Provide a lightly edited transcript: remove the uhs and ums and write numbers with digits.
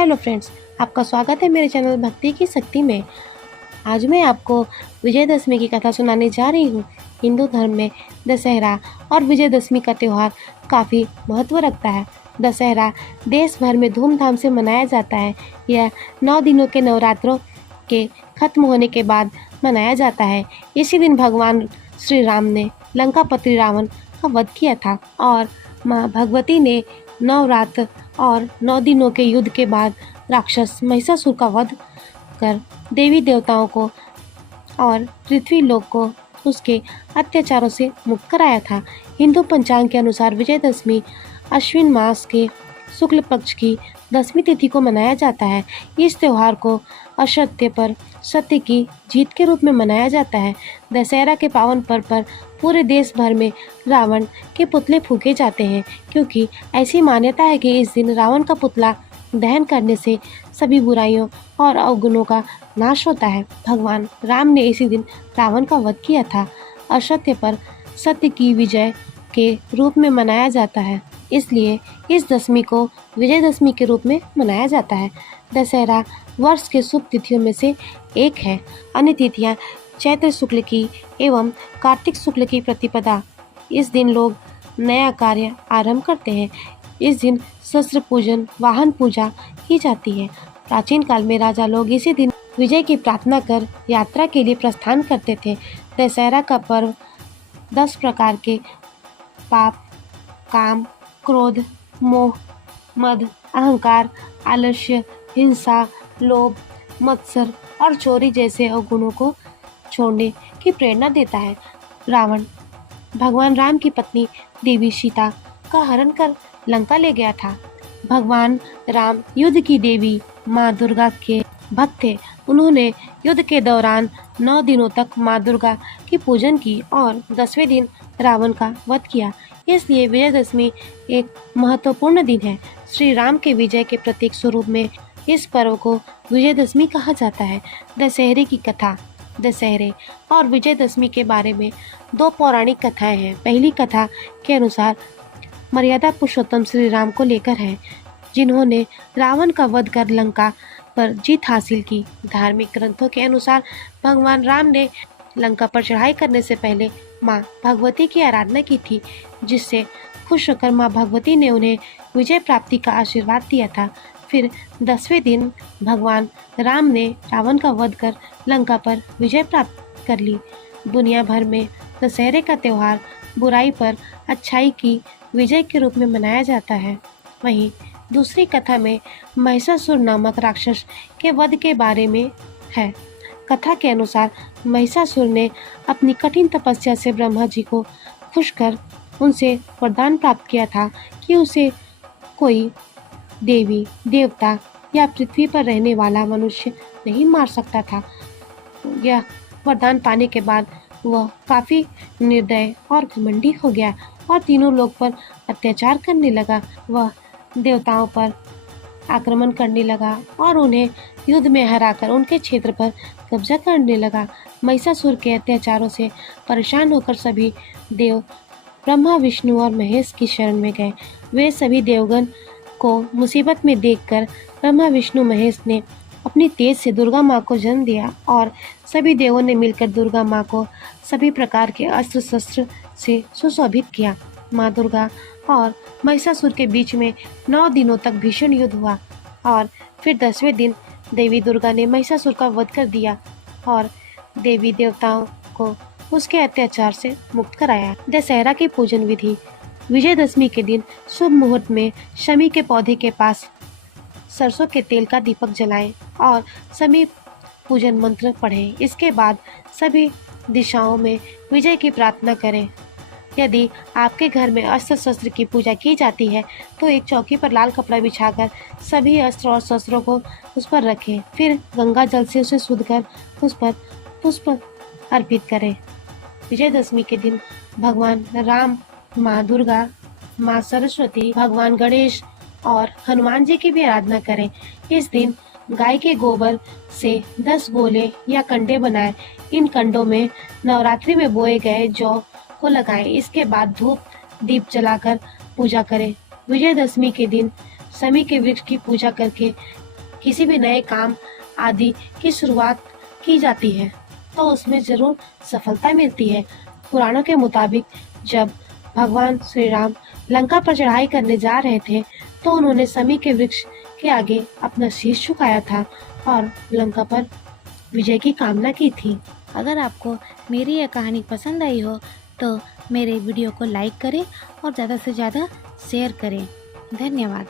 Hello friends, आपका स्वागत है मेरे चैनल भक्ति की शक्ति में। आज मैं आपको विजयदशमी की कथा सुनाने जा रही हूँ। हिंदू धर्म में दशहरा और विजयदशमी का त्यौहार काफ़ी महत्व रखता है। दशहरा देश भर में धूमधाम से मनाया जाता है। यह 9 दिनों के नवरात्रों के खत्म होने के बाद मनाया जाता है। इसी दिन भगवान श्री राम ने लंकापति रावण का वध किया था और माँ भगवती ने 9 रात और 9 दिनों के युद्ध के बाद राक्षस महिषासुर का वध कर देवी देवताओं को और पृथ्वी लोक को उसके अत्याचारों से मुक्त कराया था। हिंदू पंचांग के अनुसार विजयदशमी अश्विन मास के शुक्ल पक्ष की 10वीं तिथि को मनाया जाता है। इस त्यौहार को असत्य पर सत्य की जीत के रूप में मनाया जाता है। दशहरा के पावन पर्व पर पूरे देश भर में रावण के पुतले फूंके जाते हैं, क्योंकि ऐसी मान्यता है कि इस दिन रावण का पुतला दहन करने से सभी बुराइयों और अवगुणों का नाश होता है। भगवान राम ने इसी दिन रावण का वध किया था। असत्य पर सत्य की विजय के रूप में मनाया जाता है, इसलिए इस दशमी को विजयदशमी के रूप में मनाया जाता है। दशहरा वर्ष के शुभ तिथियों में से एक है। अन्य तिथियां चैत्र शुक्ल की एवं कार्तिक शुक्ल की प्रतिपदा। इस दिन लोग नया कार्य आरंभ करते हैं। इस दिन शस्त्र पूजन, वाहन पूजा की जाती है। प्राचीन काल में राजा लोग इसी दिन विजय की प्रार्थना कर यात्रा के लिए प्रस्थान करते थे। दशहरा का पर्व 10 प्रकार के पाप, काम, क्रोध, मोह, मद, अहंकार, आलस्य, हिंसा, लोभ, मत्सर और चोरी जैसे अवगुणों को छोड़ने की प्रेरणा देता है। रावण भगवान राम की पत्नी देवी सीता का हरण कर लंका ले गया था। भगवान राम युद्ध की देवी माँ दुर्गा के भक्त थे। उन्होंने युद्ध के दौरान 9 दिनों तक माँ दुर्गा की पूजन की और 10वें दिन रावण का वध किया। इसलिए विजयदशमी एक महत्वपूर्ण दिन है। श्री राम के विजय के प्रतीक स्वरूप में इस पर्व को विजयदशमी कहा जाता है। दशहरे की कथा। दशहरे और विजयदशमी के बारे में 2 पौराणिक कथाएं हैं। पहली कथा के अनुसार मर्यादा पुरुषोत्तम श्री राम को लेकर है, जिन्होंने रावण का वध कर लंका पर जीत हासिल की। धार्मिक ग्रंथों के अनुसार भगवान राम ने लंका पर चढ़ाई करने से पहले माँ भगवती की आराधना की थी, जिससे खुश होकर माँ भगवती ने उन्हें विजय प्राप्ति का आशीर्वाद दिया था। फिर 10वें दिन भगवान राम ने रावण का वध कर लंका पर विजय प्राप्त कर ली। दुनिया भर में दशहरे का त्यौहार बुराई पर अच्छाई की विजय के रूप में मनाया जाता है। वहीं दूसरी कथा में महिषासुर नामक राक्षस के वध के बारे में है। कथा के अनुसार महिषासुर ने अपनी कठिन तपस्या से ब्रह्मा जी को खुश कर उनसे वरदान प्राप्त किया था कि उसे कोई देवी, देवता या पृथ्वी पर रहने वाला मनुष्य नहीं मार सकता था। यह वरदान पाने के बाद वह काफ़ी निर्दय और घमंडी हो गया और तीनों लोग पर अत्याचार करने लगा। वह देवताओं पर आक्रमण करने लगा और उन्हें युद्ध में हराकर उनके क्षेत्र पर कब्जा करने लगा। महिषासुर के अत्याचारों से परेशान होकर सभी देव ब्रह्मा, विष्णु और महेश की शरण में गए। वे सभी देवगण को मुसीबत में देखकर ब्रह्मा, विष्णु, महेश ने अपनी तेज से दुर्गा माँ को जन्म दिया और सभी देवों ने मिलकर दुर्गा माँ को सभी प्रकार के अस्त्र शस्त्र से सुशोभित किया। माँ दुर्गा और महिषासुर के बीच में 9 दिनों तक भीषण युद्ध हुआ और फिर 10वें दिन देवी दुर्गा ने महिषासुर का वध कर दिया और देवी देवताओं को उसके अत्याचार से मुक्त कराया। दशहरा की पूजन विधि। विजयदशमी के दिन शुभ मुहूर्त में शमी के पौधे के पास सरसों के तेल का दीपक जलाएं और सभी पूजन मंत्र पढ़ें। इसके बाद सभी दिशाओं में विजय की प्रार्थना करें। यदि आपके घर में अस्त्र शस्त्र की पूजा की जाती है तो एक चौकी पर लाल कपड़ा बिछाकर सभी अस्त्र और शस्त्रों को उस पर रखें। फिर गंगा जल से उसे शुद्ध कर उस पर पुष्प अर्पित करें। विजयदशमी के दिन भगवान राम, माँ दुर्गा, माँ सरस्वती, भगवान गणेश और हनुमान जी की भी आराधना करें। इस दिन गाय के गोबर से 10 गोले या कंडे बनाएं। इन कंडों में नवरात्रि में बोए गए जौ को लगाएं। इसके बाद धूप दीप जलाकर पूजा करें। विजयदशमी के दिन शमी के वृक्ष की पूजा करके किसी भी नए काम आदि की शुरुआत की जाती है तो उसमें जरूर सफलता मिलती है। पुराणों के मुताबिक जब भगवान श्री राम लंका पर चढ़ाई करने जा रहे थे तो उन्होंने समी के वृक्ष के आगे अपना शीश झुकाया था और लंका पर विजय की कामना की थी। अगर आपको मेरी यह कहानी पसंद आई हो तो मेरे वीडियो को लाइक करें और ज़्यादा से ज़्यादा शेयर करें। धन्यवाद।